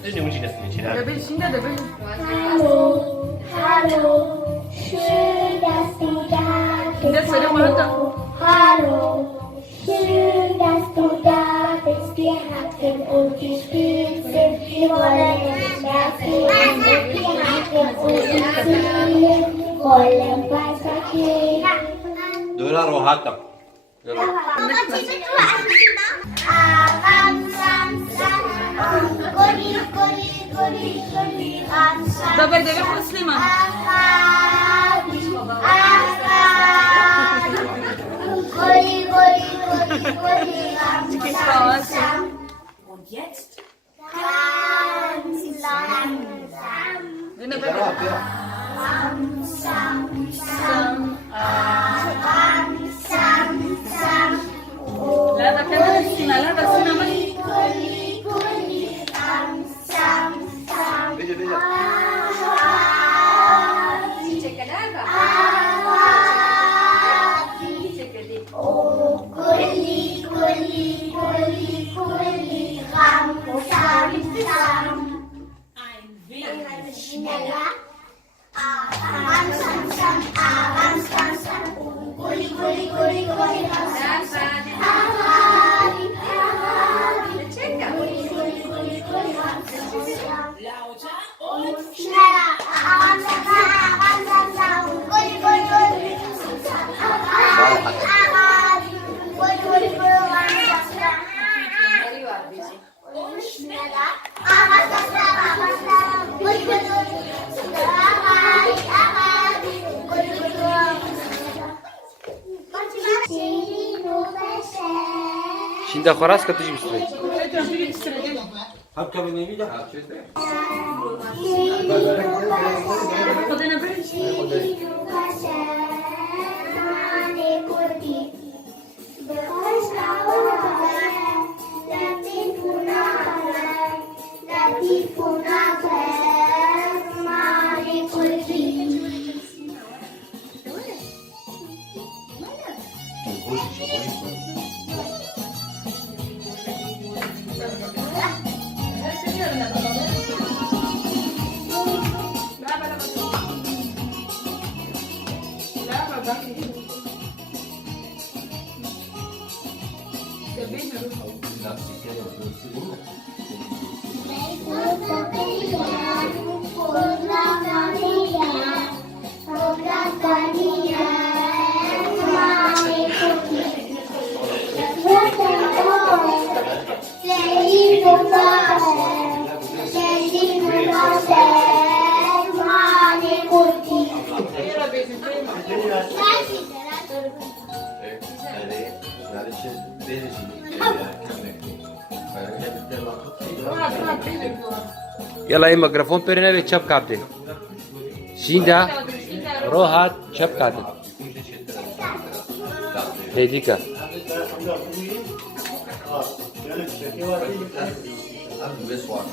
Da bin şimdi de bin. Hallo, hallo, schön, dass du da bist. Das ist der Mann. Hallo, schön, dass du da bist. Wir hatten und gespielt sind. Wir wollen nicht mehr fehlen. Wir hatten und gespielt. Wollen weitergehen. Dora rohata. Aram, sam, sam. Goli, goli, goli, goli, ram, sam. Da bir de bir Müslüman. Goli, goli, goli, goli, ram, sam. Und jetzt? Ganz langsam. Yine böyle. Ram, sam, sam. Ram, sam, sam. La da kendine sina, la da sina mı? Goli, goli, ram, sam, sam. Oh, gulli, gulli, gulli, gulli, ram, sam, sam. Ein wenig Schneller. Ram, sam, sam, ram, sam, sam. Gulli, gulli, gulli, gulli, ram, sam, sam. Arabi, Arabi. Gulli, gulli, gulli, gulli, ram, sam, sam. lauter und Schneller. Ram, sam, sam, ram, sam, sam. Gulli, gulli, gulli, ram, sam, sam. Arabi, Arabi. Gulli, gulli, gulli, ram, sam, sam. Schneller. Ram, sam, sam, ram, sam. Gulli, gulli, gulli, ram, sam, sam. Arabi, Arabi. Gulli, gulli, gulli, ram, sam, sam. Şimdi xoras katıcı mısın? Hab kami nemi da. Kodene bir. Yalla ये mikrofon perine ve çap kaptı. Şimdi rohat çap kaptı. Hedika. This one.